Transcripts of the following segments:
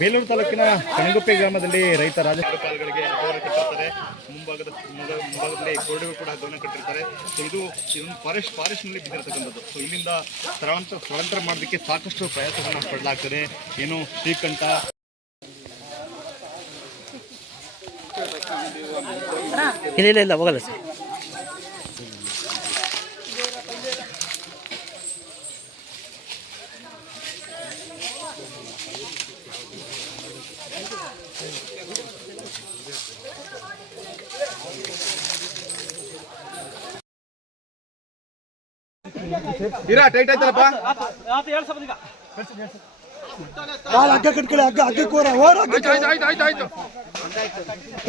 ಬೇಲೂರು ತಾಲೂಕಿನ ಕಣಗುಪ್ಪೆ ಗ್ರಾಮದಲ್ಲಿ ರೈತ ರಾಜಪಾಲುಗಳಿಗೆ ಹಗ್ಗವನ್ನು ಕಟ್ಟಿರ್ತಾರೆ. ಮುಂಭಾಗದಲ್ಲಿ ಗೋಡೆಗೂ ಕೂಡ ಹಗ್ಗವನ್ನು ಕಟ್ಟಿರ್ತಾರೆ. ಸೊ ಇದು ಫಾರೆಸ್ಟ್ನಲ್ಲಿ ಬಿದ್ದಿರತಕ್ಕಂಥದ್ದು. ಸೊ ಇಲ್ಲಿಂದ ಸ್ಥಳಾಂತರ ಮಾಡೋದಕ್ಕೆ ಸಾಕಷ್ಟು ಪ್ರಯತ್ನವನ್ನು ಪಡಲಾಗ್ತದೆ. ಏನು ಶ್ರೀಕಂಠ ಇಲ್ಲ ಹೋಗಲ್ಲ ಸರ್. ಟೈಟ್ ಆಯ್ತಲ್ಲಪ್ಪ, ಹಗ್ಗ ಕಟ್ಕೊಳ್ಳಿ. ಹಗ್ಗ ಕೋರ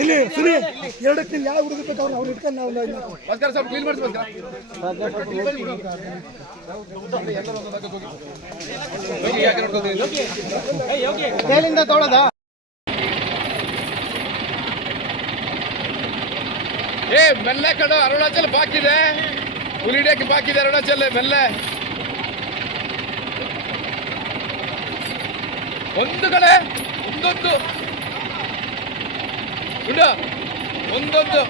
ಇಲ್ಲಿ ಸುನಿ ಎರಡಕ್ಕೆ ಯಾವ ಹುಡುಗಬೇಕು ಅವ್ರು ಇಟ್ಕೊಂಡು ನಾವು ಸ್ವಲ್ಪ ಕ್ಲೀನ್ ಮಾಡಿಸ್ಬೇಕು. ತೊಗೊಳದ ಮೆಲ್ಲೆ ಕಡೆ ಅರುಣಾಚಲ್ ಬಾಕಿದೆ, ಹುಲಿಡಕ್ಕೆ ಬಾಕಿದೆ ಅರುಣಾಚಲ್ ಮೆಲ್ಲೆ. ಒಂದು ಕಡೆ ಒಂದೊಂದು ಒಂದೊಂದು